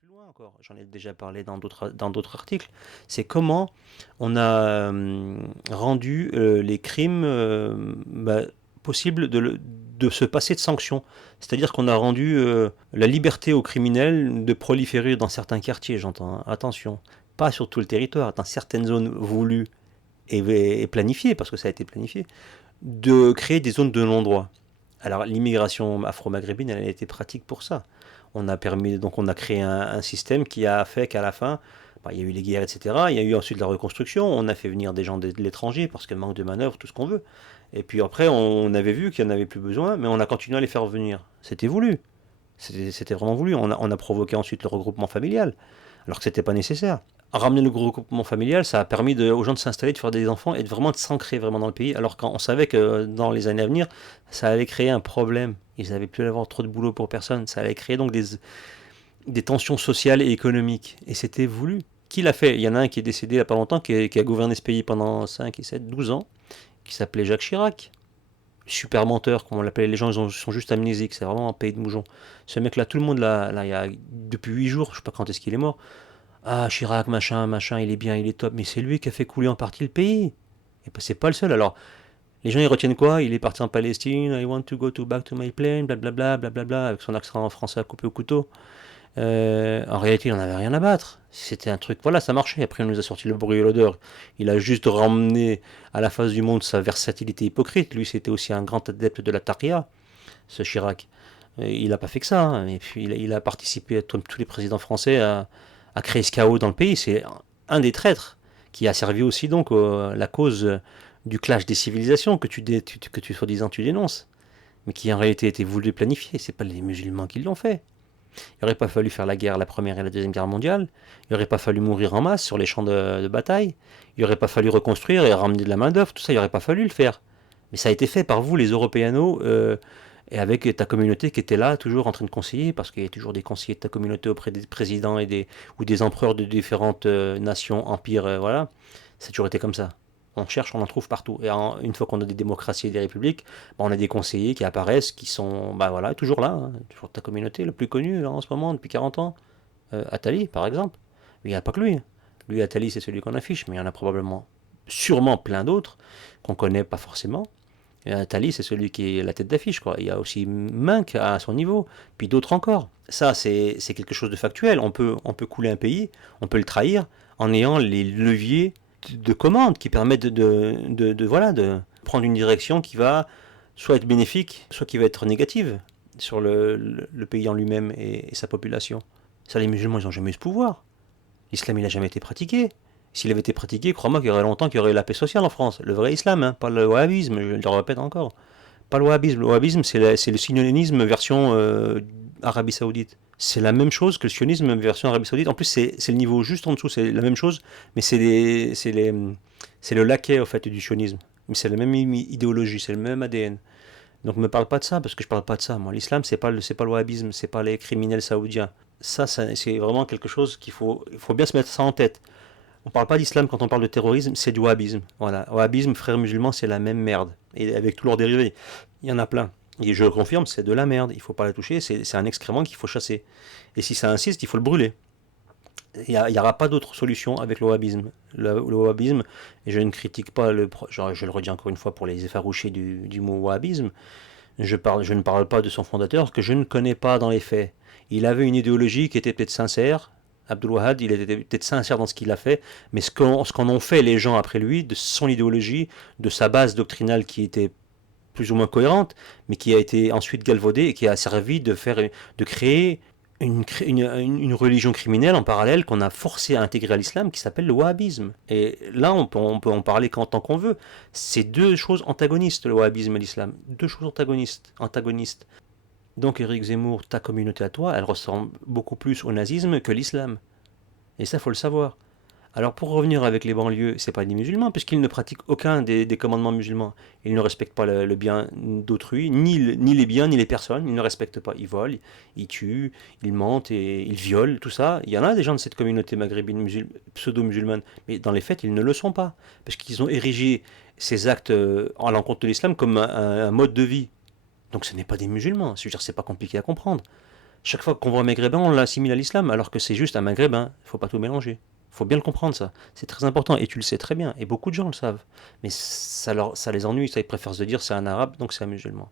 plus loin encore, j'en ai déjà parlé dans d'autres articles, c'est comment on a rendu les crimes possible de se passer de sanctions. C'est-à-dire qu'on a rendu la liberté aux criminels de proliférer dans certains quartiers, j'entends, hein. Attention, pas sur tout le territoire, dans certaines zones voulues et planifiées, parce que ça a été planifié, de créer des zones de non-droit. Alors l'immigration afro-maghrébine, elle a été pratique pour ça. Donc on a créé un système qui a fait qu'à la fin, il y a eu les guerres, etc. Il y a eu ensuite la reconstruction. On a fait venir des gens de l'étranger parce qu'il manque de manœuvre, tout ce qu'on veut. Et puis après, on avait vu qu'il n'y en avait plus besoin, mais on a continué à les faire venir. C'était voulu. C'était vraiment voulu. On a provoqué ensuite le regroupement familial, alors que c'était pas nécessaire. Ramener le regroupement familial, ça a permis aux gens de s'installer, de faire des enfants et de vraiment de s'ancrer vraiment dans le pays, alors qu'on savait que dans les années à venir, ça allait créer un problème. Ils n'avaient plus à avoir trop de boulot pour personne. Ça allait créer donc des tensions sociales et économiques. Et c'était voulu. Qui l'a fait? Il y en a un qui est décédé il n'y a pas longtemps, qui a gouverné ce pays pendant 5, 7, 12 ans, qui s'appelait Jacques Chirac. Super menteur, comme on l'appelait. Les gens sont juste amnésiques. C'est vraiment un pays de moujons. Ce mec-là, tout le monde là, il y a, depuis 8 jours, je ne sais pas quand est-ce qu'il est mort. Ah, Chirac, machin, machin, il est bien, il est top. Mais c'est lui qui a fait couler en partie le pays. Et c'est pas le seul. Alors, les gens ils retiennent quoi? Il est parti en Palestine, I want to go back to my plane, blablabla, blablabla, avec son accent français à couper au couteau. En réalité, il n'en avait rien à battre. C'était un truc, voilà, ça marchait. Après, on nous a sorti le bruit et l'odeur. Il a juste ramené à la face du monde sa versatilité hypocrite. Lui, c'était aussi un grand adepte de la taria, ce Chirac. Il n'a pas fait que ça, hein. Et puis, il a participé, comme tous les présidents français, à créer ce chaos dans le pays. C'est un des traîtres qui a servi aussi donc la cause du clash des civilisations que tu soi-disant tu dénonces, mais qui en réalité était voulu et planifié. C'est pas les musulmans qui l'ont fait. Il n'aurait pas fallu faire la guerre, la première et la deuxième guerre mondiale. Il n'aurait pas fallu mourir en masse sur les champs de bataille. Il n'aurait pas fallu reconstruire et ramener de la main d'œuvre. Tout ça, il n'aurait pas fallu le faire. Mais ça a été fait par vous, les Européanos, et avec ta communauté qui était là, toujours en train de conseiller, parce qu'il y a toujours des conseillers de ta communauté auprès des présidents ou des empereurs de différentes nations, empires, voilà. Ça a toujours été comme ça. On cherche, on en trouve partout. Et une fois qu'on a des démocraties et des républiques, on a des conseillers qui apparaissent, qui sont voilà, toujours là, hein, toujours ta communauté, le plus connu là, en ce moment, depuis 40 ans. Attali, par exemple. Mais il n'y a pas que lui. Lui, Attali, c'est celui qu'on affiche, mais il y en a probablement, sûrement plein d'autres qu'on ne connaît pas forcément. Attali, c'est celui qui est la tête d'affiche, quoi. Il y a aussi Mink à son niveau, puis d'autres encore. Ça, c'est quelque chose de factuel. On peut couler un pays, on peut le trahir en ayant les leviers de commande qui permettent voilà, de prendre une direction qui va soit être bénéfique, soit qui va être négative sur le pays en lui-même et sa population. Ça, les musulmans, ils n'ont jamais eu ce pouvoir. L'islam, il n'a jamais été pratiqué. S'il avait été pratiqué, crois-moi qu'il y aurait longtemps qu'il y aurait eu la paix sociale en France. Le vrai islam, hein, pas le wahhabisme, je le répète encore. Pas le wahhabisme. Le wahhabisme, c'est le sionisme version Arabie Saoudite. C'est la même chose que le sionisme version Arabie Saoudite. En plus, c'est le niveau juste en dessous, c'est la même chose, mais c'est le laquais, au fait, du sionisme. Mais c'est la même idéologie, c'est le même ADN. Donc ne me parle pas de ça, parce que je parle pas de ça. Moi, l'islam, c'est pas le wahhabisme, c'est pas les criminels saoudiens. Ça, c'est vraiment quelque chose il faut bien se mettre ça en tête. On parle pas d'islam quand on parle de terrorisme, c'est du wahhabisme. Voilà, wahhabisme, frères musulmans, c'est la même merde. Et avec tous leurs dérivés, il y en a plein. Et je le confirme, c'est de la merde. Il faut pas la toucher, c'est un excrément qu'il faut chasser. Et si ça insiste, il faut le brûler. Il n'y aura pas d'autre solution avec le wahhabisme. Le wahhabisme, et je ne critique pas je le redis encore une fois pour les effarouchés du mot wahhabisme, je ne parle pas de son fondateur que je ne connais pas dans les faits. Il avait une idéologie qui était peut-être sincère. Abdul Wahad, il était peut-être sincère dans ce qu'il a fait, mais ce qu'en ont fait les gens après lui, de son idéologie, de sa base doctrinale qui était plus ou moins cohérente, mais qui a été ensuite galvaudée et qui a servi de créer une religion criminelle en parallèle qu'on a forcé à intégrer à l'islam qui s'appelle le wahhabisme. Et là, on peut en parler tant qu'on veut. C'est deux choses antagonistes, le wahhabisme et l'islam. Deux choses antagonistes. Donc Éric Zemmour, ta communauté à toi, elle ressemble beaucoup plus au nazisme que l'islam. Et ça, faut le savoir. Alors pour revenir avec les banlieues, c'est pas des musulmans, puisqu'ils ne pratiquent aucun des commandements musulmans. Ils ne respectent pas le bien d'autrui, ni les biens, ni les personnes. Ils ne respectent pas. Ils volent, ils tuent, ils mentent et ils violent, tout ça. Il y en a des gens de cette communauté maghrébine pseudo-musulmane, mais dans les faits, ils ne le sont pas, parce qu'ils ont érigé ces actes à l'encontre de l'islam comme un mode de vie. Donc ce n'est pas des musulmans. C'est pas compliqué à comprendre. Chaque fois qu'on voit un maghrébin, on l'assimile à l'islam, alors que c'est juste un maghrébin. Il ne faut pas tout mélanger. Il faut bien le comprendre, ça. C'est très important, et tu le sais très bien, et beaucoup de gens le savent. Mais ça les ennuie, ça, ils préfèrent se dire c'est un arabe, donc c'est un musulman.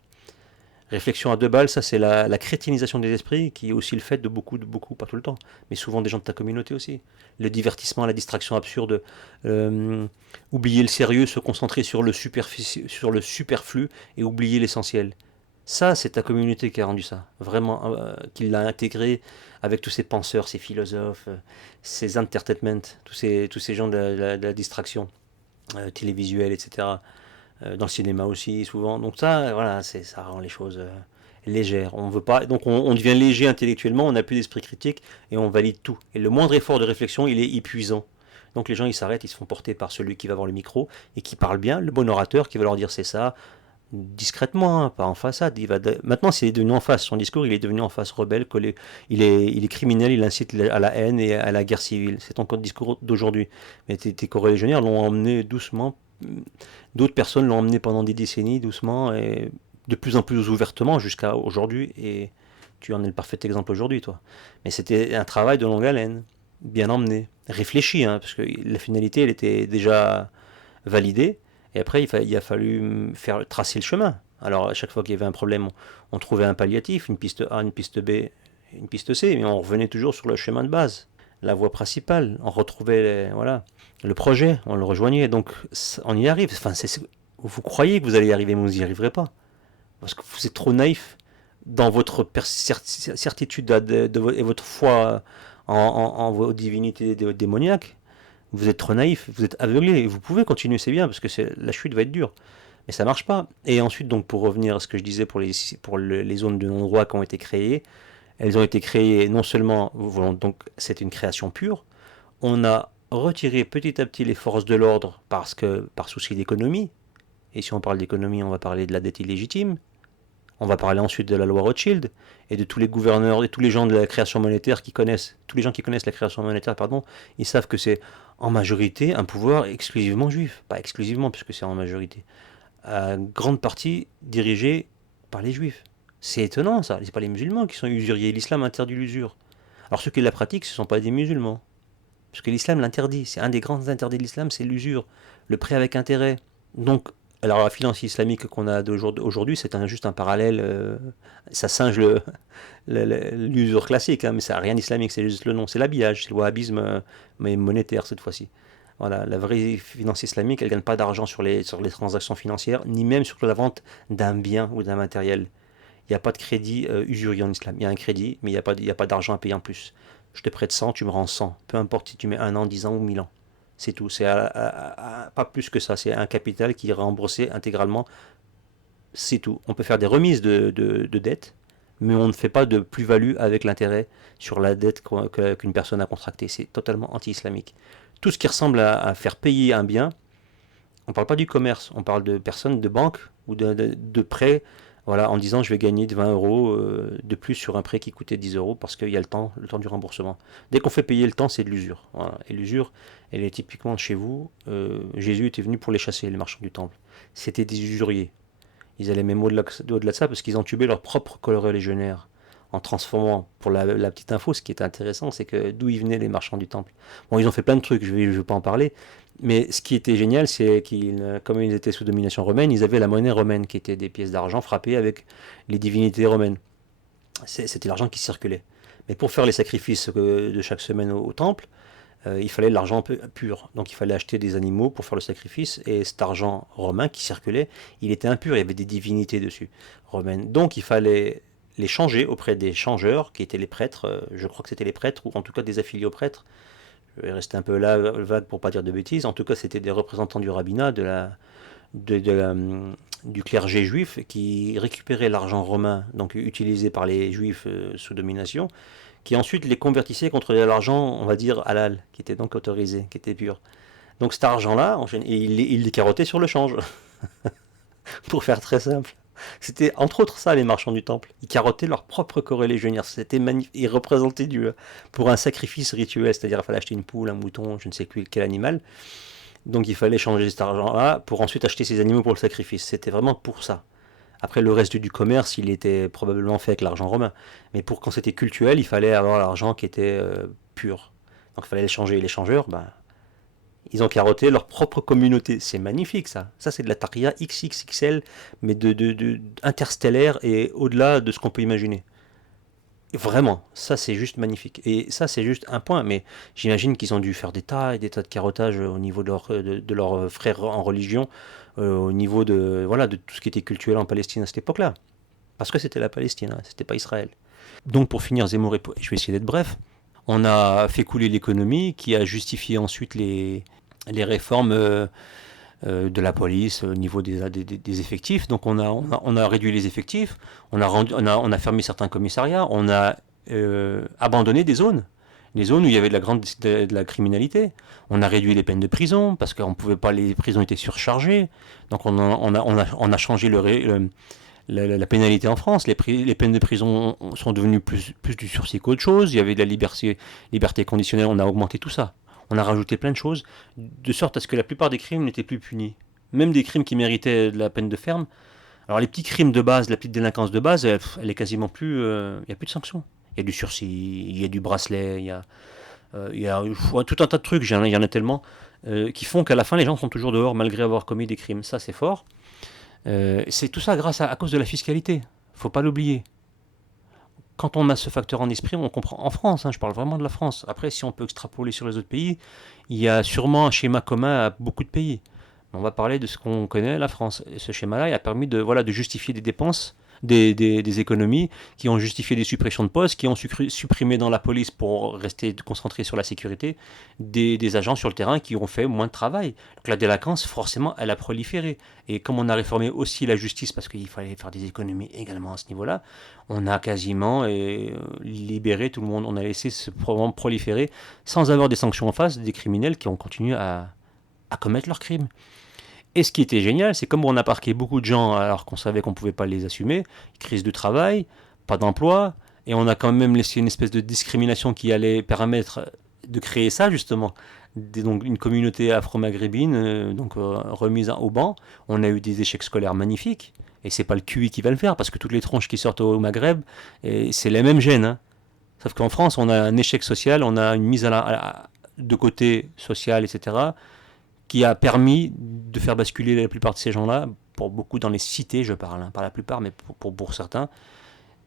Réflexion à deux balles, ça c'est la crétinisation des esprits, qui est aussi le fait de beaucoup, pas tout le temps, mais souvent des gens de ta communauté aussi. Le divertissement, la distraction absurde, euh, oublier le sérieux, se concentrer sur le superflu et oublier l'essentiel. Ça, c'est ta communauté qui a rendu ça, vraiment, qui l'a intégré avec tous ces penseurs, ces philosophes, ces entertainment, tous ces gens de la distraction télévisuelle, etc. Dans le cinéma aussi, souvent. Donc ça, voilà, ça rend les choses légères. On veut pas, donc on devient léger intellectuellement, on n'a plus d'esprit critique et on valide tout. Et le moindre effort de réflexion, il est épuisant. Donc les gens, ils s'arrêtent, ils se font porter par celui qui va avoir le micro et qui parle bien, le bon orateur qui va leur dire c'est ça, discrètement, hein, pas en façade. Maintenant, c'est devenu en face. Son discours, il est devenu en face rebelle. Il est criminel, il incite à la haine et à la guerre civile. C'est ton discours d'aujourd'hui. Mais tes coréligionnaires l'ont emmené doucement. D'autres personnes l'ont emmené pendant des décennies, doucement, et de plus en plus ouvertement jusqu'à aujourd'hui. Et tu en es le parfait exemple aujourd'hui, toi. Mais c'était un travail de longue haleine, bien emmené, réfléchi, hein, parce que la finalité, elle était déjà validée. Et après, il a fallu faire tracer le chemin. Alors, à chaque fois qu'il y avait un problème, on trouvait un palliatif, une piste A, une piste B, une piste C, mais on revenait toujours sur le chemin de base, la voie principale. On retrouvait voilà, le projet, on le rejoignait. Donc, on y arrive. Enfin, vous croyez que vous allez y arriver, mais vous n'y arriverez pas. Parce que vous êtes trop naïf dans votre certitude et votre foi en vos divinités démoniaques. Vous êtes trop naïf, vous êtes aveuglé. Vous pouvez continuer, c'est bien, parce que la chute va être dure. Mais ça marche pas. Et ensuite, donc, pour revenir à ce que je disais pour les zones de non-droit qui ont été créées, elles ont été créées non seulement, donc c'est une création pure, on a retiré petit à petit les forces de l'ordre par souci d'économie. Et si on parle d'économie, on va parler de la dette illégitime. On va parler ensuite de la loi Rothschild et de tous les gouverneurs et tous les gens de la création monétaire tous les gens qui connaissent la création monétaire, pardon, ils savent que c'est en majorité un pouvoir exclusivement juif. Pas exclusivement, puisque c'est en majorité. À grande partie dirigé par les juifs. C'est étonnant ça, c'est pas les musulmans qui sont usuriers. L'islam interdit l'usure. Alors ceux qui la pratiquent, ce ne sont pas des musulmans. Parce que l'islam l'interdit. C'est un des grands interdits de l'islam, c'est l'usure. Le prêt avec intérêt. Donc, alors la finance islamique qu'on a aujourd'hui, c'est juste un parallèle. Ça singe l'usure classique, hein, mais ça n'a rien d'islamique, c'est juste le nom. C'est l'habillage, c'est le wahhabisme, mais monétaire cette fois-ci. Voilà, la vraie finance islamique, elle ne gagne pas d'argent sur les transactions financières, ni même sur la vente d'un bien ou d'un matériel. Il n'y a pas de crédit usurier en islam. Il y a un crédit, mais il y a pas d'argent à payer en plus. Je te prête 100, tu me rends 100. Peu importe si tu mets 1 an, 10 ans ou 1000 ans. C'est tout. C'est pas plus que ça. C'est un capital qui est remboursé intégralement. C'est tout. On peut faire des remises de dette, mais on ne fait pas de plus-value avec l'intérêt sur la dette qu'une personne a contractée. C'est totalement anti-islamique. Tout ce qui ressemble à faire payer un bien, on ne parle pas du commerce, on parle de personnes, de banques ou de prêts, voilà, en disant je vais gagner 20 euros de plus sur un prêt qui coûtait 10 euros parce qu'il y a le temps du remboursement. Dès qu'on fait payer le temps, c'est de l'usure. Voilà. Et l'usure, elle est typiquement chez vous. Jésus était venu pour les chasser, les marchands du temple. C'était des usuriers. Ils allaient même au-delà de ça parce qu'ils entubaient leur propre colère légionnaire en transformant, pour la petite info, ce qui est intéressant, c'est que d'où ils venaient les marchands du temple. Bon, ils ont fait plein de trucs, je vais pas en parler, mais ce qui était génial, c'est qu'ils, comme ils étaient sous domination romaine, ils avaient la monnaie romaine, qui était des pièces d'argent frappées avec les divinités romaines. C'était l'argent qui circulait. Mais pour faire les sacrifices de chaque semaine au temple, il fallait de l'argent pur. Donc il fallait acheter des animaux pour faire le sacrifice, et cet argent romain qui circulait, il était impur, il y avait des divinités dessus, romaines. Donc il fallait les changer auprès des changeurs, qui étaient les prêtres, je crois que c'était les prêtres, ou en tout cas des affiliés aux prêtres. Je vais rester un peu là, vague pour pas dire de bêtises. En tout cas, c'était des représentants du rabbinat, du clergé juif, qui récupéraient l'argent romain, donc utilisé par les juifs sous domination, qui ensuite les convertissaient contre l'argent, on va dire, halal, qui était donc autorisé, qui était pur. Donc cet argent-là, il les carottait sur le change, pour faire très simple. C'était entre autres ça, les marchands du temple. Ils carottaient leur propre corps légionnaire. C'était magnifique. Ils représentaient pour un sacrifice rituel, c'est-à-dire il fallait acheter une poule, un mouton, je ne sais quel animal. Donc il fallait changer cet argent-là pour ensuite acheter ces animaux pour le sacrifice. C'était vraiment pour ça. Après, le reste du commerce, il était probablement fait avec l'argent romain. Mais pour quand c'était cultuel, il fallait avoir l'argent qui était pur. Donc il fallait l'échanger. Et les changeurs, ben, ils ont carotté leur propre communauté. C'est magnifique, ça. Ça, c'est de la taria XXXL, mais interstellaire et au-delà de ce qu'on peut imaginer. Et vraiment, ça, c'est juste magnifique. Et ça, c'est juste un point. Mais j'imagine qu'ils ont dû faire des tas et des tas de carottage au niveau de leurs frères en religion, au niveau voilà, de tout ce qui était culturel en Palestine à cette époque-là. Parce que c'était la Palestine, hein, c'était pas Israël. Donc, pour finir, Zemmour, je vais essayer d'être bref, on a fait couler l'économie qui a justifié ensuite les réformes de la police au niveau des effectifs. Donc on a réduit les effectifs, on a fermé certains commissariats, on a abandonné des zones où il y avait de la criminalité. On a réduit les peines de prison parce qu'on pouvait pas, les prisons étaient surchargées. Donc on a changé la pénalité en France. Les peines de prison sont devenues plus du sursis qu'autre chose. Il y avait de la liberté conditionnelle, on a augmenté tout ça. On a rajouté plein de choses, de sorte à ce que la plupart des crimes n'étaient plus punis. Même des crimes qui méritaient de la peine de ferme. Alors les petits crimes de base, la petite délinquance de base, elle est quasiment plus... Il n'y a plus de sanctions. Il y a du sursis, il y a du bracelet, il y a tout un tas de trucs, il y en a tellement, qui font qu'à la fin les gens sont toujours dehors malgré avoir commis des crimes. Ça c'est fort. C'est tout ça grâce à cause de la fiscalité. Faut pas l'oublier. Quand on a ce facteur en esprit, on comprend. En France, hein, je parle vraiment de la France. Après, si on peut extrapoler sur les autres pays, il y a sûrement un schéma commun à beaucoup de pays. On va parler de ce qu'on connaît, la France. Et ce schéma-là, il a permis de justifier des dépenses, des économies, qui ont justifié des suppressions de postes, qui ont supprimé dans la police pour rester concentré sur la sécurité, des agents sur le terrain qui ont fait moins de travail. Donc la délinquance, forcément, elle a proliféré. Et comme on a réformé aussi la justice, parce qu'il fallait faire des économies également à ce niveau-là, on a quasiment libéré tout le monde. On a laissé ce problème proliférer sans avoir des sanctions en face des criminels qui ont continué à commettre leurs crimes. Et ce qui était génial, c'est comme on a parqué beaucoup de gens alors qu'on savait qu'on ne pouvait pas les assumer, crise de travail, pas d'emploi, et on a quand même laissé une espèce de discrimination qui allait permettre de créer ça justement, donc une communauté afro-maghrébine remise au banc. On a eu des échecs scolaires magnifiques, et c'est pas le QI qui va le faire, parce que toutes les tronches qui sortent au Maghreb, c'est les mêmes gènes. Hein. Sauf qu'en France, on a un échec social, on a une mise de côté sociale, etc., qui a permis de faire basculer la plupart de ces gens-là, pour beaucoup dans les cités, je parle, hein, pas la plupart, mais pour certains,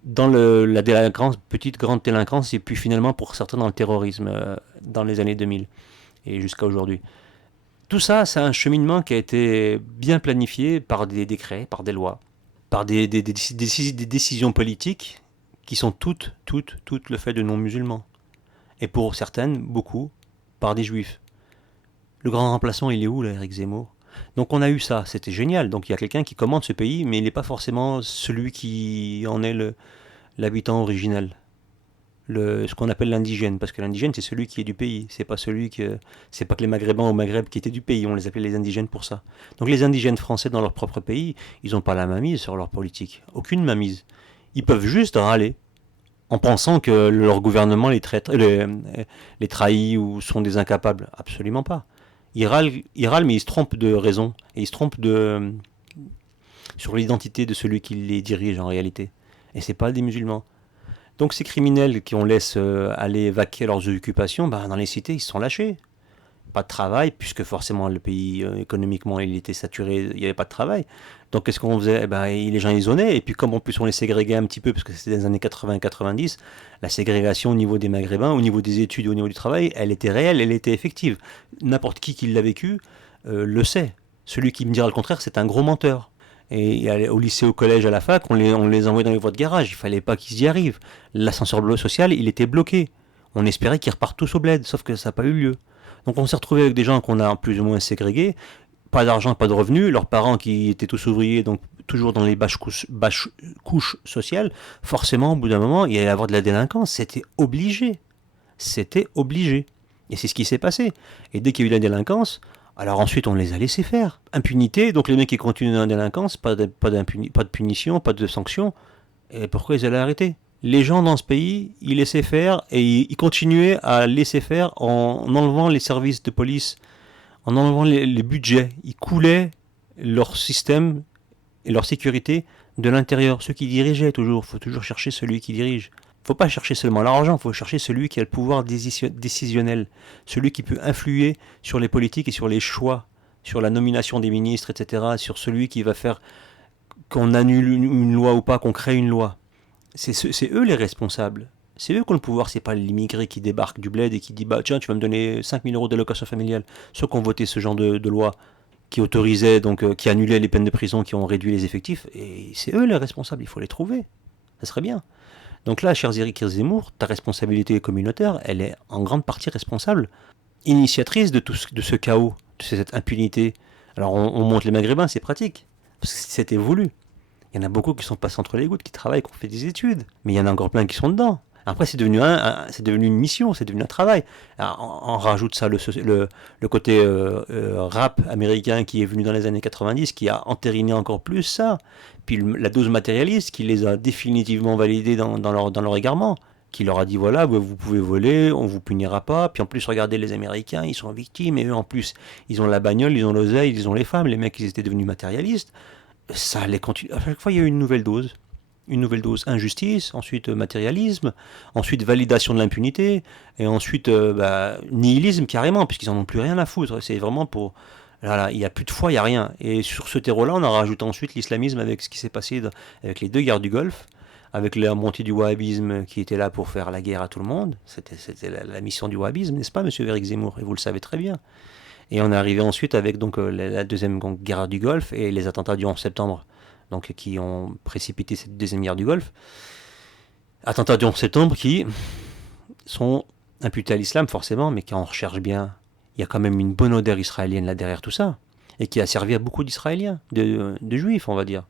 dans la délinquance, petite, grande délinquance, et puis finalement pour certains dans le terrorisme, dans les années 2000 et jusqu'à aujourd'hui. Tout ça, c'est un cheminement qui a été bien planifié par des décrets, par des lois, par des décisions politiques qui sont toutes le fait de non-musulmans. Et pour certaines, beaucoup, par des juifs. Le grand remplaçant, il est où là, Éric Zemmour? Donc on a eu ça, c'était génial. Donc il y a quelqu'un qui commande ce pays, mais il n'est pas forcément celui qui en est l'habitant original. Ce qu'on appelle l'indigène, parce que l'indigène c'est celui qui est du pays, c'est pas que les Maghrébins au Maghreb qui étaient du pays, on les appelait les indigènes pour ça. Donc les indigènes français dans leur propre pays, ils n'ont pas la mainmise sur leur politique, aucune mainmise. Ils peuvent juste râler, en pensant que leur gouvernement les trahit ou sont des incapables. Absolument pas. Ils râlent, mais ils se trompent de raison. Et ils se trompent sur l'identité de celui qui les dirige en réalité. Et c'est pas des musulmans. Donc ces criminels qui on laisse aller vaquer à leurs occupations, dans les cités, ils se sont lâchés. Pas de travail, puisque forcément le pays économiquement il était saturé, il n'y avait pas de travail. Donc qu'est-ce qu'on faisait? Les gens isonaient, et puis comme en plus on les ségrégait un petit peu, parce que c'était des années 80-90, la ségrégation au niveau des Maghrébins, au niveau des études, au niveau du travail, elle était réelle, elle était effective. N'importe qui l'a vécu le sait. Celui qui me dira le contraire, c'est un gros menteur. Et au lycée, au collège, à la fac, on les envoyait dans les voies de garage, il fallait pas qu'ils y arrivent. L'ascenseur social, il était bloqué. On espérait qu'ils repartent tous au bled, sauf que ça n'a pas eu lieu. Donc on s'est retrouvé avec des gens qu'on a plus ou moins ségrégés, pas d'argent, pas de revenus, leurs parents qui étaient tous ouvriers, donc toujours dans les basses couches sociales, forcément au bout d'un moment il y allait y avoir de la délinquance, c'était obligé. Et c'est ce qui s'est passé. Et dès qu'il y a eu de la délinquance, alors ensuite on les a laissés faire. Impunité, donc les mecs qui continuent dans la délinquance, pas de punition, pas de sanction, et pourquoi ils allaient arrêter? Les gens dans ce pays, ils laissaient faire et ils continuaient à laisser faire en enlevant les services de police, en enlevant les budgets. Ils coulaient leur système et leur sécurité de l'intérieur, ceux qui dirigeaient toujours. Il faut toujours chercher celui qui dirige. Il ne faut pas chercher seulement l'argent, il faut chercher celui qui a le pouvoir décisionnel, celui qui peut influer sur les politiques et sur les choix, sur la nomination des ministres, etc., sur celui qui va faire qu'on annule une loi ou pas, qu'on crée une loi. C'est eux les responsables. C'est eux qui ont le pouvoir, c'est pas l'immigré qui débarque du bled et qui dit bah tiens tu vas me donner 5 000 euros d'allocation familiale. Ceux qui ont voté ce genre de loi qui autorisait, donc qui annulait les peines de prison, qui ont réduit les effectifs, et c'est eux les responsables, il faut les trouver. Ça serait bien. Donc là, cher Éric Zemmour, ta responsabilité communautaire, elle est en grande partie responsable, initiatrice de ce chaos, de cette impunité. Alors on monte les Maghrébins, c'est pratique, parce que c'était voulu. Il y en a beaucoup qui sont passés entre les gouttes, qui travaillent, qui ont fait des études, mais il y en a encore plein qui sont dedans. Après, c'est devenu une mission, c'est devenu un travail. Alors, on rajoute ça le côté rap américain qui est venu dans les années 90, qui a entériné encore plus ça. Puis la dose matérialiste qui les a définitivement validés dans leur égarement, qui leur a dit voilà, vous pouvez voler, on vous punira pas. Puis en plus, regardez les Américains, ils sont victimes, et eux en plus, ils ont la bagnole, ils ont l'oseille, ils ont les femmes. Les mecs, ils étaient devenus matérialistes. Ça allait continuer. À chaque fois, il y a eu une nouvelle dose. Une nouvelle dose injustice, ensuite matérialisme, ensuite validation de l'impunité, et ensuite nihilisme carrément, puisqu'ils n'en ont plus rien à foutre. C'est vraiment pour... Là, il n'y a plus de foi, il n'y a rien. Et sur ce terreau-là, on a rajouté ensuite l'islamisme avec ce qui s'est passé avec les deux guerres du Golfe, avec la montée du wahhabisme qui était là pour faire la guerre à tout le monde. C'était la mission du wahhabisme, n'est-ce pas, monsieur Éric Zemmour? Et vous le savez très bien. Et on est arrivé ensuite avec donc, la deuxième guerre du Golfe et les attentats du 11 septembre. Donc, qui ont précipité cette deuxième guerre du Golfe. Attentats du 11 septembre qui sont imputés à l'islam forcément, mais quand on recherche bien, il y a quand même une bonne odeur israélienne là derrière tout ça, et qui a servi à beaucoup d'Israéliens, de juifs on va dire.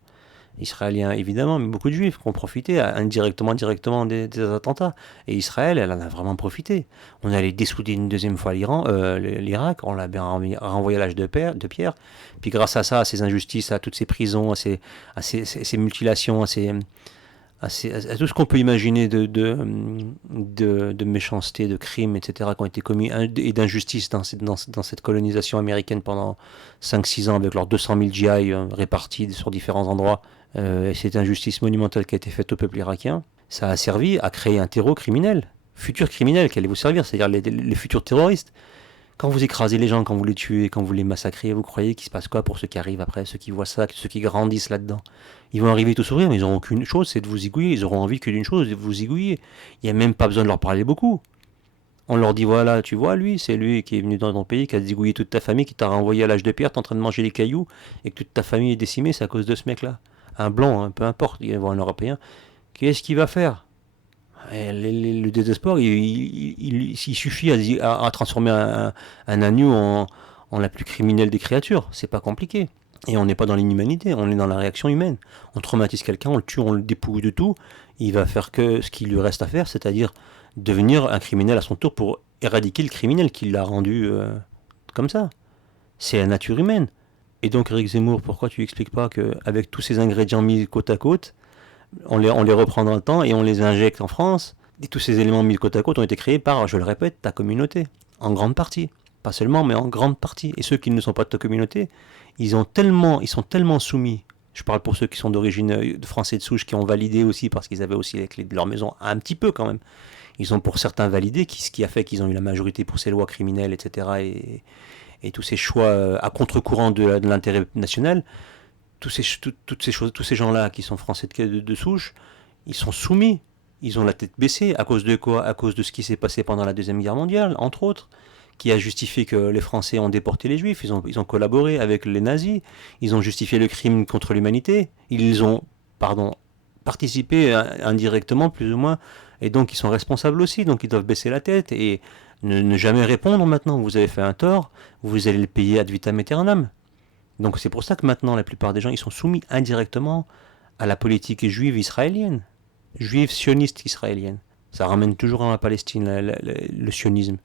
Israéliens évidemment, mais beaucoup de juifs qui ont profité indirectement, directement des attentats. Et Israël, elle en a vraiment profité. On allait dessouder une deuxième fois l'Irak, on l'a bien renvoyé à l'âge de pierre. Puis grâce à ça, à ces injustices, à toutes ces prisons, à ces mutilations, à tout ce qu'on peut imaginer de méchanceté, de crimes, etc., qui ont été commis, et d'injustice dans cette colonisation américaine pendant 5-6 ans, avec leurs 200 000 GI répartis sur différents endroits, et cette injustice monumentale qui a été faite au peuple irakien, ça a servi à créer un terreau criminel, futur criminel, qui allait vous servir, c'est-à-dire les futurs terroristes. Quand vous écrasez les gens, quand vous les tuez, quand vous les massacrez, vous croyez qu'il se passe quoi pour ceux qui arrivent après, ceux qui voient ça, ceux qui grandissent là-dedans? Ils vont arriver tout sourire, mais ils n'auront qu'une chose, c'est de vous zigouiller. Ils auront envie que d'une chose, de vous zigouiller. Il n'y a même pas besoin de leur parler beaucoup. On leur dit voilà, tu vois, lui, c'est lui qui est venu dans ton pays, qui a zigouillé toute ta famille, qui t'a renvoyé à l'âge de pierre, t'es en train de manger des cailloux, et que toute ta famille est décimée, c'est à cause de ce mec-là. Un blanc, hein, peu importe, il va voir un Européen. Qu'est-ce qu'il va faire? Le désespoir, il suffit à transformer un agneau en la plus criminelle des créatures. C'est pas compliqué. Et on n'est pas dans l'inhumanité, on est dans la réaction humaine. On traumatise quelqu'un, on le tue, on le dépouille de tout. Il va faire que ce qu'il lui reste à faire, c'est-à-dire devenir un criminel à son tour pour éradiquer le criminel qui l'a rendu comme ça. C'est la nature humaine. Et donc, Éric Zemmour, pourquoi tu expliques pas qu'avec tous ces ingrédients mis côte à côte, on les reprend dans le temps et on les injecte en France. Et tous ces éléments mis côte à côte ont été créés par, je le répète, ta communauté. En grande partie. Pas seulement, mais en grande partie. Et ceux qui ne sont pas de ta communauté, ils sont tellement soumis. Je parle pour ceux qui sont d'origine de français de souche, qui ont validé aussi, parce qu'ils avaient aussi les clés de leur maison, un petit peu quand même. Ils ont pour certains validé, ce qui a fait qu'ils ont eu la majorité pour ces lois criminelles, etc. Et tous ces choix à contre-courant de l'intérêt national. Toutes ces choses, tous ces gens-là qui sont français de souche, ils sont soumis, ils ont la tête baissée. À cause de quoi? À cause de ce qui s'est passé pendant la Deuxième Guerre mondiale, entre autres, qui a justifié que les Français ont déporté les Juifs, ils ont collaboré avec les nazis, ils ont justifié le crime contre l'humanité, ils ont, participé indirectement, plus ou moins, et donc ils sont responsables aussi, donc ils doivent baisser la tête et ne jamais répondre maintenant. Vous avez fait un tort, vous allez le payer ad vitam aeternam. Donc c'est pour ça que maintenant la plupart des gens ils sont soumis indirectement à la politique juive israélienne, juive sioniste israélienne. Ça ramène toujours à la Palestine le sionisme.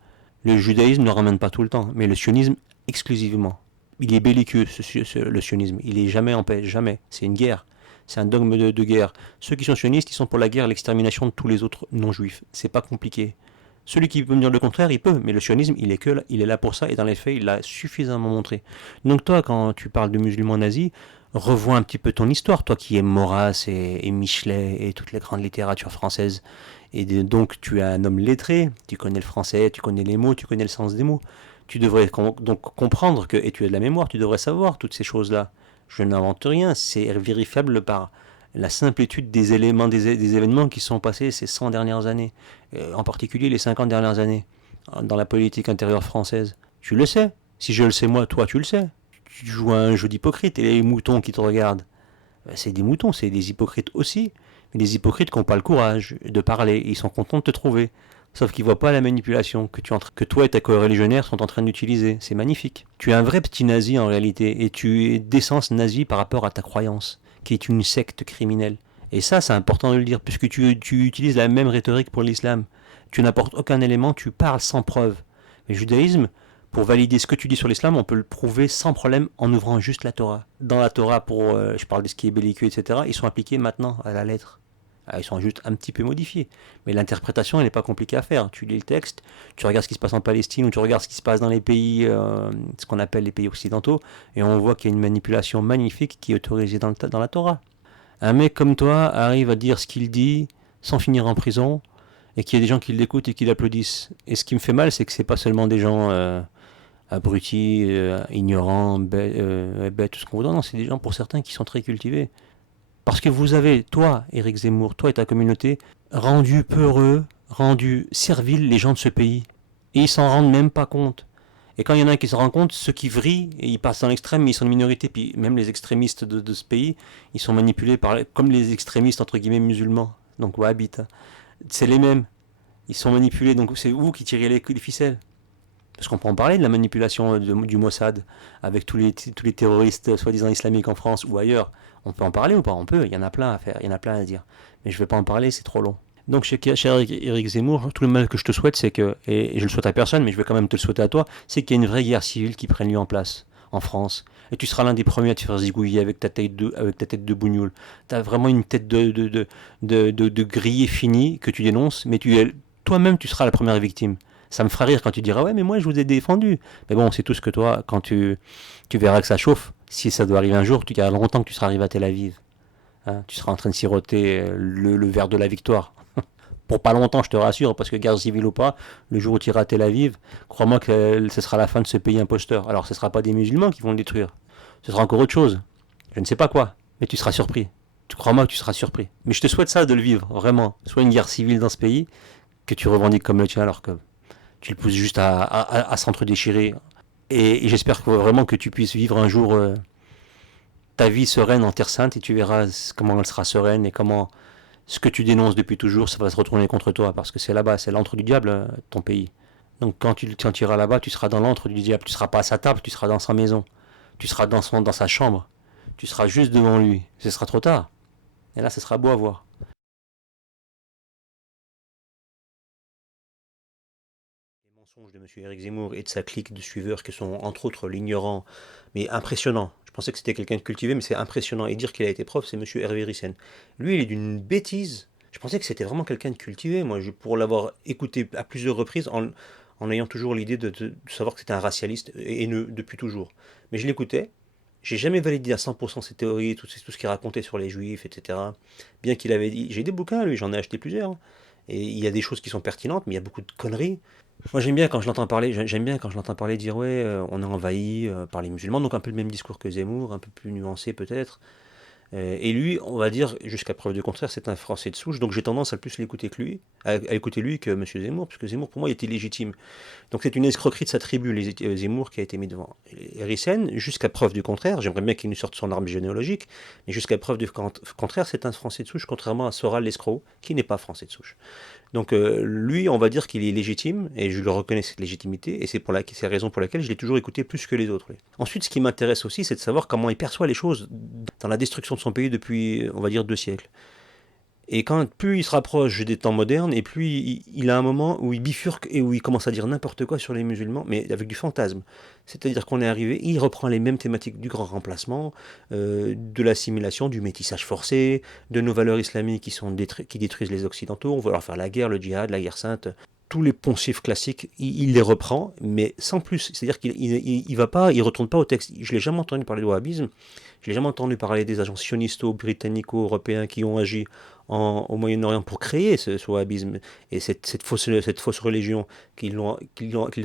Le judaïsme ne ramène pas tout le temps, mais le sionisme exclusivement. Il est belliqueux le sionisme, il est jamais en paix, jamais. C'est une guerre, c'est un dogme de guerre. Ceux qui sont sionistes ils sont pour la guerre et l'extermination de tous les autres non-juifs. C'est pas compliqué. Celui qui peut me dire le contraire, il peut, mais le sionisme, il est là pour ça, et dans les faits, il l'a suffisamment montré. Donc toi, quand tu parles de musulmans nazis, revois un petit peu ton histoire, toi qui aimes Maurras et Michelet et toutes les grandes littératures françaises. Donc tu es un homme lettré, tu connais le français, tu connais les mots, tu connais le sens des mots. Tu devrais donc comprendre que, et tu as de la mémoire, tu devrais savoir toutes ces choses-là. Je n'invente rien, c'est vérifiable par la simple étude des éléments, des événements qui sont passés ces 100 dernières années, en particulier les 50 dernières années, dans la politique intérieure française. Tu le sais. Si je le sais moi, toi tu le sais. Tu joues à un jeu d'hypocrite et les moutons qui te regardent, c'est des moutons, c'est des hypocrites aussi. Mais des hypocrites qui n'ont pas le courage de parler, ils sont contents de te trouver. Sauf qu'ils ne voient pas la manipulation que toi et ta co-religionnaire sont en train d'utiliser. C'est magnifique. Tu es un vrai petit nazi en réalité, et tu es d'essence nazi par rapport à ta croyance, qui est une secte criminelle. Et ça, c'est important de le dire, puisque tu utilises la même rhétorique pour l'islam. Tu n'apportes aucun élément, tu parles sans preuve. Mais le judaïsme, pour valider ce que tu dis sur l'islam, on peut le prouver sans problème en ouvrant juste la Torah. Dans la Torah, je parle de ce qui est belliqueux, etc., ils sont appliqués maintenant à la lettre. Ils sont juste un petit peu modifiés. Mais l'interprétation, elle n'est pas compliquée à faire. Tu lis le texte, tu regardes ce qui se passe en Palestine, ou tu regardes ce qui se passe dans les pays, ce qu'on appelle les pays occidentaux, et on voit qu'il y a une manipulation magnifique qui est autorisée dans la Torah. Un mec comme toi arrive à dire ce qu'il dit sans finir en prison, et qu'il y a des gens qui l'écoutent et qui l'applaudissent. Et ce qui me fait mal, c'est que c'est pas seulement des gens abrutis, ignorants, bêtes, tout ce qu'on veut. Non, c'est des gens pour certains qui sont très cultivés. Parce que vous avez, toi, Éric Zemmour, toi et ta communauté, rendu peureux, rendu serviles les gens de ce pays. Et ils s'en rendent même pas compte. Et quand il y en a un qui se rend compte, ceux qui vrillent, et ils passent dans l'extrême, mais ils sont une minorité, puis même les extrémistes de ce pays, ils sont manipulés comme les extrémistes, entre guillemets, musulmans, donc wahhabites. C'est les mêmes. Ils sont manipulés, donc c'est vous qui tirez les ficelles. Parce qu'on peut en parler de la manipulation du Mossad avec tous les terroristes soi-disant islamiques en France ou ailleurs. On peut en parler ou pas? On peut, il y en a plein à faire, il y en a plein à dire. Mais je ne vais pas en parler, c'est trop long. Donc cher Éric Zemmour, tout le mal que je te souhaite, c'est que, et je le souhaite à personne, mais je vais quand même te le souhaiter à toi, c'est qu'il y ait une vraie guerre civile qui prenne lieu en place en France. Et tu seras l'un des premiers à te faire zigouiller avec ta tête de bougnoule. Tu as vraiment une tête de grillé fini que tu dénonces, mais toi-même tu seras la première victime. Ça me fera rire quand tu diras ouais mais moi je vous ai défendu. Mais bon, c'est tout ce que toi, quand tu verras que ça chauffe, si ça doit arriver un jour, il y a longtemps que tu seras arrivé à Tel Aviv. Hein, tu seras en train de siroter le verre de la victoire. Pour pas longtemps, je te rassure, parce que guerre civile ou pas, le jour où tu iras à Tel Aviv, crois-moi que ce sera la fin de ce pays imposteur. Alors ce ne sera pas des musulmans qui vont le détruire. Ce sera encore autre chose. Je ne sais pas quoi, mais tu seras surpris. Tu crois-moi que tu seras surpris. Mais je te souhaite ça de le vivre, vraiment. Soit une guerre civile dans ce pays, que tu revendiques comme le tien alors que tu le pousses juste à s'entre-déchirer. Et j'espère vraiment que tu puisses vivre un jour ta vie sereine en Terre Sainte et tu verras comment elle sera sereine et comment ce que tu dénonces depuis toujours, ça va se retourner contre toi parce que c'est là-bas, c'est l'antre du diable, ton pays. Donc quand tu iras là-bas, tu seras dans l'antre du diable. Tu seras pas à sa table, tu seras dans sa maison. Tu seras dans sa chambre. Tu seras juste devant lui. Ce sera trop tard. Et là, ce sera beau à voir. Les mensonges de M. Éric Zemmour et de sa clique de suiveurs qui sont entre autres l'ignorant, mais impressionnant. Je pensais que c'était quelqu'un de cultivé, mais c'est impressionnant. Et dire qu'il a été prof, c'est M. Hervé Rissen. Lui, il est d'une bêtise. Je pensais que c'était vraiment quelqu'un de cultivé, moi, pour l'avoir écouté à plusieurs reprises, en ayant toujours l'idée de savoir que c'était un racialiste haineux depuis toujours. Mais je l'écoutais, j'ai jamais validé à 100% ses théories, tout ce qu'il racontait sur les juifs, etc. Bien qu'il avait dit, j'ai des bouquins, lui, j'en ai acheté plusieurs, hein. Et il y a des choses qui sont pertinentes, mais il y a beaucoup de conneries. Moi j'aime bien quand je l'entends parler, j'aime bien quand je l'entends parler dire ouais, on est envahi par les musulmans, donc un peu le même discours que Zemmour, un peu plus nuancé peut-être. Et lui, on va dire, jusqu'à preuve du contraire, c'est un Français de souche, donc j'ai tendance à plus l'écouter que lui, à écouter lui que M. Zemmour, parce que Zemmour, pour moi, il était illégitime. Donc c'est une escroquerie de sa tribu, Zemmour, qui a été mis devant. Rissen, jusqu'à preuve du contraire, j'aimerais bien qu'il nous sorte son arme généalogique, mais jusqu'à preuve du contraire, c'est un Français de souche, contrairement à Soral l'escroc, qui n'est pas Français de souche. Donc lui, on va dire qu'il est légitime, et je le reconnais cette légitimité, et c'est la raison pour laquelle je l'ai toujours écouté plus que les autres. Lui. Ensuite, ce qui m'intéresse aussi, c'est de savoir comment il perçoit les choses dans la destruction de son pays depuis, on va dire, 2 siècles. Et plus il se rapproche des temps modernes, et plus il a un moment où il bifurque et où il commence à dire n'importe quoi sur les musulmans, mais avec du fantasme. C'est-à-dire qu'on est arrivé, il reprend les mêmes thématiques du grand remplacement, de l'assimilation, du métissage forcé, de nos valeurs islamiques qui détruisent les Occidentaux, on veut leur faire la guerre, le djihad, la guerre sainte, tous les poncifs classiques, il les reprend, mais sans plus. C'est-à-dire qu'il va pas, il retourne pas au texte. Je l'ai jamais entendu parler de wahhabisme. Je l'ai jamais entendu parler des agents sionistes-britannico-européens qui ont agi au Moyen-Orient pour créer ce wahhabisme et cette fausse religion qu'ils ont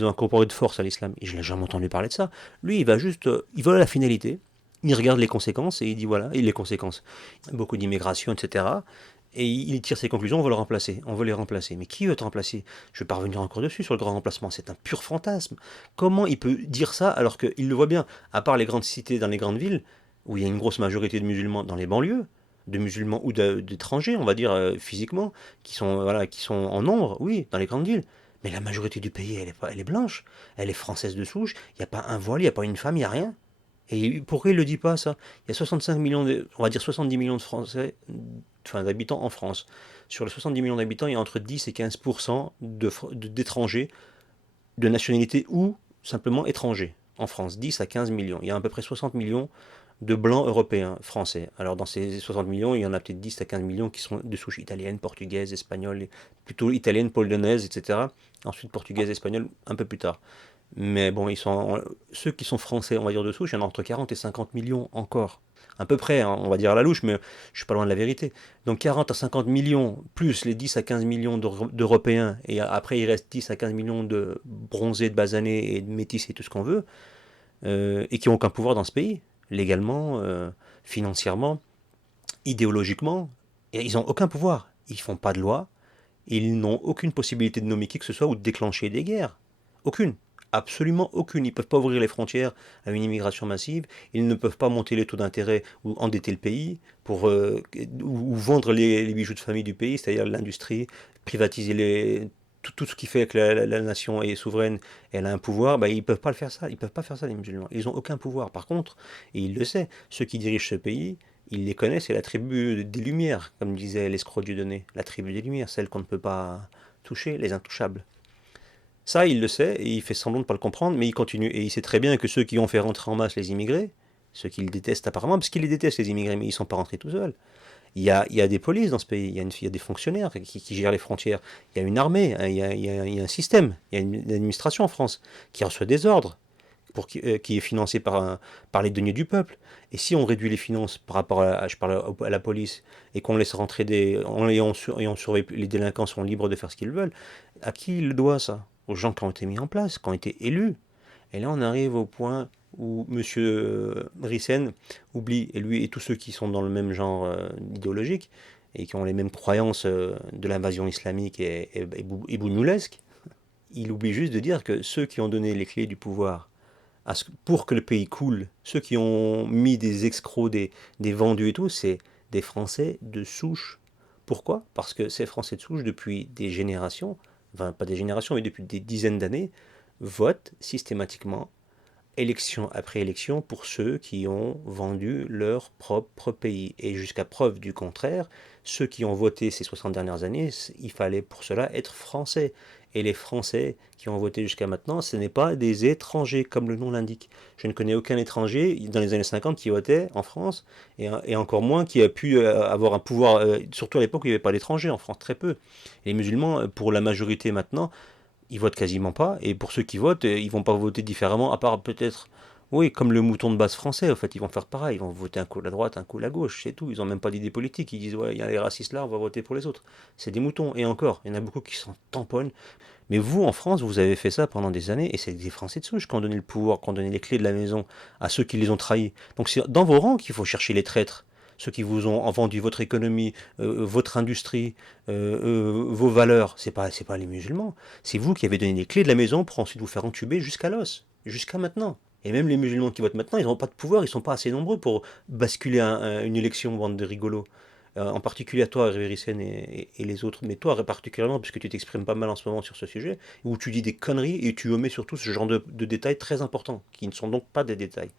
incorporée de force à l'islam. Et je l'ai jamais entendu parler de ça. Lui, il va juste, il voit la finalité. Il regarde les conséquences et il dit voilà, et les conséquences. Beaucoup d'immigration, etc. Et il tire ses conclusions, on veut le remplacer, on veut les remplacer. Mais qui veut te remplacer? Je vais pas revenir encore dessus sur le grand remplacement, c'est un pur fantasme. Comment il peut dire ça alors qu'il le voit bien, à part les grandes cités dans les grandes villes, où il y a une grosse majorité de musulmans dans les banlieues, de musulmans ou d'étrangers, on va dire physiquement, qui sont en nombre, oui, dans les grandes villes. Mais la majorité du pays, elle est blanche, elle est française de souche, il n'y a pas un voile, il n'y a pas une femme, il n'y a rien. Et pourquoi il ne le dit pas, ça? Il y a 65 millions, on va dire 70 millions de Français, enfin d'habitants en France. Sur les 70 millions d'habitants, il y a entre 10 et 15% d'étrangers, de nationalité ou simplement étrangers en France. 10 à 15 millions. Il y a à peu près 60 millions de blancs européens, français. Alors dans ces 60 millions, il y en a peut-être 10 à 15 millions qui sont de souche italienne, portugaise, espagnole, plutôt italienne, polonaise, etc. Ensuite portugaise, espagnole, un peu plus tard. Mais bon, ceux qui sont français, on va dire de souche, il y en a entre 40 et 50 millions encore. À peu près, hein, on va dire à la louche, mais je suis pas loin de la vérité. Donc 40 à 50 millions, plus les 10 à 15 millions d'Européens, et après il reste 10 à 15 millions de bronzés, de basanés et de métis et tout ce qu'on veut, et qui n'ont aucun pouvoir dans ce pays, légalement, financièrement, idéologiquement, et ils n'ont aucun pouvoir. Ils font pas de loi, ils n'ont aucune possibilité de nommer qui que ce soit ou de déclencher des guerres. Aucune. Absolument aucune. Ils ne peuvent pas ouvrir les frontières à une immigration massive. Ils ne peuvent pas monter les taux d'intérêt ou endetter le pays ou vendre les bijoux de famille du pays, c'est-à-dire l'industrie, privatiser tout ce qui fait que la nation est souveraine, elle a un pouvoir. Bah, ils ne peuvent pas le faire ça. Ils peuvent pas faire ça, les musulmans. Ils n'ont aucun pouvoir. Par contre, et ils le savent, ceux qui dirigent ce pays, ils les connaissent, c'est la tribu des Lumières, comme disait l'escroc Dieudonné. La tribu des Lumières, celle qu'on ne peut pas toucher, les intouchables. Ça, il le sait, et il fait semblant de ne pas le comprendre, mais il continue. Et il sait très bien que ceux qui ont fait rentrer en masse les immigrés, ceux qui le détestent apparemment, parce qu'ils les détestent les immigrés, mais ils ne sont pas rentrés tout seuls. Il y a des polices dans ce pays, il y a des fonctionnaires qui gèrent les frontières, il y a une armée, il y a un système, il y a une administration en France qui reçoit des ordres, qui est financé par les deniers du peuple. Et si on réduit les finances par rapport je parle à la police, et qu'on laisse rentrer et on surveille, les délinquants sont libres de faire ce qu'ils veulent, à qui il le doit ça? Aux gens qui ont été mis en place, qui ont été élus. Et là, on arrive au point où M. Rissen oublie, et lui et tous ceux qui sont dans le même genre idéologique, et qui ont les mêmes croyances de l'invasion islamique et bougnoulesque, il oublie juste de dire que ceux qui ont donné les clés du pouvoir pour que le pays coule, ceux qui ont mis des escrocs, des vendus et tout, c'est des Français de souche. Pourquoi? Parce que ces Français de souche, depuis des générations, enfin pas des générations, mais depuis des dizaines d'années, votent systématiquement, élection après élection, pour ceux qui ont vendu leur propre pays. Et jusqu'à preuve du contraire, ceux qui ont voté ces 60 dernières années, il fallait pour cela être français. Et les Français qui ont voté jusqu'à maintenant, ce n'est pas des étrangers, comme le nom l'indique. Je ne connais aucun étranger dans les années 50 qui votait en France, et encore moins qui a pu avoir un pouvoir, surtout à l'époque où il n'y avait pas d'étrangers en France, très peu. Les musulmans, pour la majorité maintenant, ils votent quasiment pas, et pour ceux qui votent, ils vont pas voter différemment, à part peut-être, oui, comme le mouton de base français, en fait, ils vont faire pareil, ils vont voter un coup à la droite, un coup à la gauche, c'est tout, ils ont même pas d'idée politique, ils disent, ouais, il y a les racistes là, on va voter pour les autres. C'est des moutons, et encore, il y en a beaucoup qui s'en tamponnent, mais vous, en France, vous avez fait ça pendant des années, et c'est des Français de souche qui ont donné le pouvoir, qui ont donné les clés de la maison à ceux qui les ont trahis. Donc c'est dans vos rangs qu'il faut chercher les traîtres, ceux qui vous ont vendu votre économie, votre industrie, vos valeurs. C'est pas les musulmans. C'est vous qui avez donné les clés de la maison pour ensuite vous faire entuber jusqu'à l'os, jusqu'à maintenant. Et même les musulmans qui votent maintenant, ils n'ont pas de pouvoir, ils sont pas assez nombreux pour basculer une élection, bande de rigolos. En particulier à toi, Révéricène et les autres, mais toi particulièrement, puisque tu t'exprimes pas mal en ce moment sur ce sujet, où tu dis des conneries et tu omets surtout ce genre de détails très importants, qui ne sont donc pas des détails.